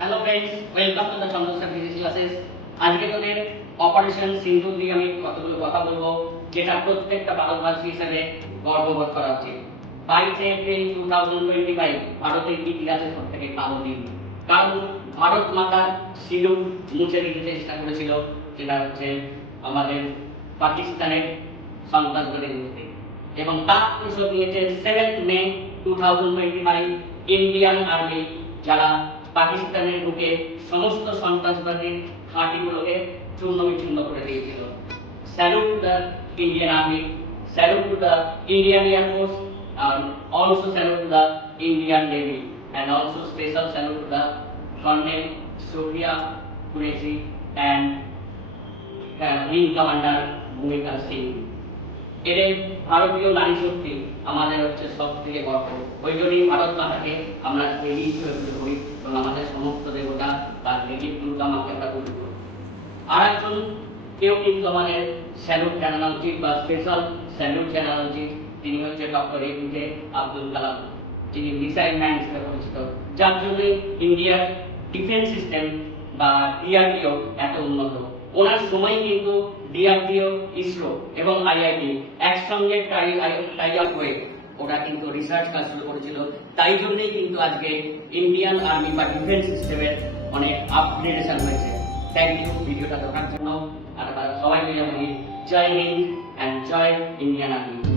Hello friends, welcome to the Chandrasa physics classes. আজকে তোদের operation সিন্ধু নিয়ে আমি কতগুলো কথা বলবো, যেটা প্রত্যেকটা ভারতবাসী হিসেবে গর্ববোধ করা উচিত। 22 এপ্রিল 2025 ভারতের ইতিহাসের সব থেকে কালো দিন, কারণ ভারত মাতার সিঁদুর মুছে দিতে চেষ্টা করেছিল, যেটা হচ্ছে আমাদের পাকিস্তানের সন্ত্রাসবাদের বিরুদ্ধে, এবং তার প্রতিশোধ নিয়েছে 7 মে 2025 ইন্ডিয়ান আর্মি, যারা পাকিস্তানের বুকে সমস্ত সন্ত্রাসবাদী ঘাঁটিগুলোকে চূর্ণ বিচূর্ণ করে দিয়েছিল। Salute to the Indian army, salute to the Indian air force, and also salute to the Indian Navy, and also special salute to the Colonel Surya Qureshi and Wing Commander Bhumika Singh. এদের ভারতীয় নারী শক্তি আমাদের হচ্ছে সব থেকে গর্ব। ওই জন্যই ভারত মাতাকে আমরা দেবী হিসেবে পুজো করি, এবং আমাদের সমস্ত দেবতা তার দেবী দুর্গা মাকে আমরা পুজো করি। আর একজন কেউ কিন্তু আমাদের স্যালুট জানানো উচিত বা স্পেশাল স্যালুট জানানো উচিত, তিনি হচ্ছে ডক্টর এপিজে আব্দুল কালাম, যিনি মিসাইল ম্যান হিসেবে পরিচিত, যার জন্য ইন্ডিয়ার ডিফেন্স সিস্টেম বা ডিআরডিও এত উন্নত। ওনার সময় কিন্তু ডিআরডিও, ইসরো এবং আইআইটি একসঙ্গে টাই আপ হয়ে ওরা কিন্তু রিসার্চ কাজ শুরু করেছিল। তাই জন্যই কিন্তু আজকে ইন্ডিয়ান আর্মি বা ডিফেন্স সিস্টেমের অনেক আপগ্রেডেশন হয়েছে। থ্যাংক ইউ ভিডিওটা দেখার জন্য। আর সবাই মিলে বলি জয় হিন্দ অ্যান্ড জয় ইন্ডিয়ান আর্মি।